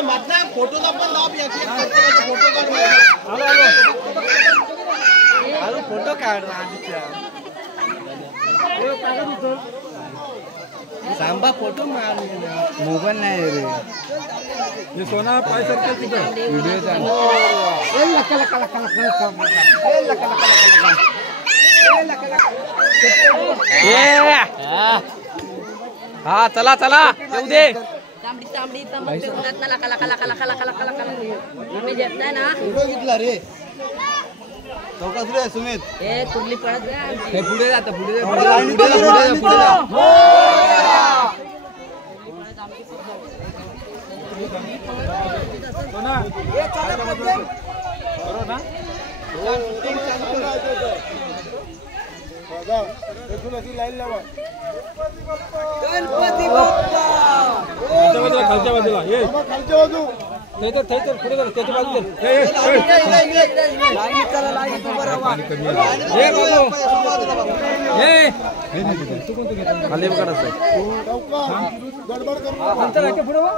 फोटोचा पण दाब फोटो काढ फोटो काढ सांबा फोटो मार मोबाईल नाही रे ये सोना पाय सरके तिथं व्हिडिओ चालू हा चला चला येऊ दे तांबडी तांबडी तांबडी उडत ना लका लका लका लका लका लका लका मी देत नाही ना फोटो घेतला रे चौकात रे सुमित ए कुर्ली पडत हे पुढे जाता पुढे जा पुढे सोना ये चला बरो ना लाईन लावा गणपती बाप्पा खालच्या बाजूला ये खालच्या बाजू थैतर पुढे जा त्याच्या बाजूला लाईन चला लाईन उभा राहा ये बाबू ये तू कोणतं घेतो खाली बघा असं गडबड करू नंतर आहे पुढे वा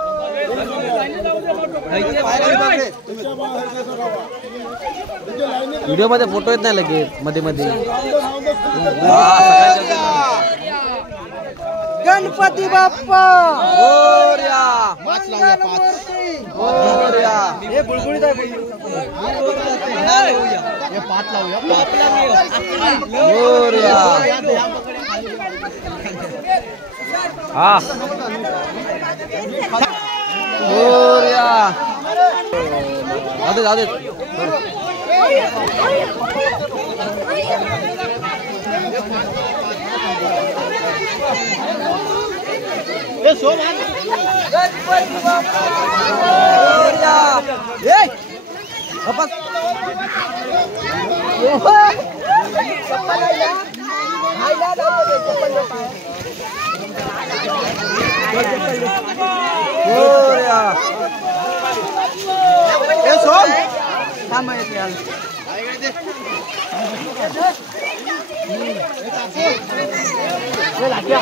व्हिडिओ मध्ये फोटो येत नाही लगेच मध्ये मध्ये गणपती बाप्पा मोरया मोरया हे बुळबुळीत आहे हे पात लावूया मोरया हा मोरया जाऊ दे हे सोमान गणपती बाप्पा मोरया ए वापस मोरया हे सोम थांब येते यार हे लाट्या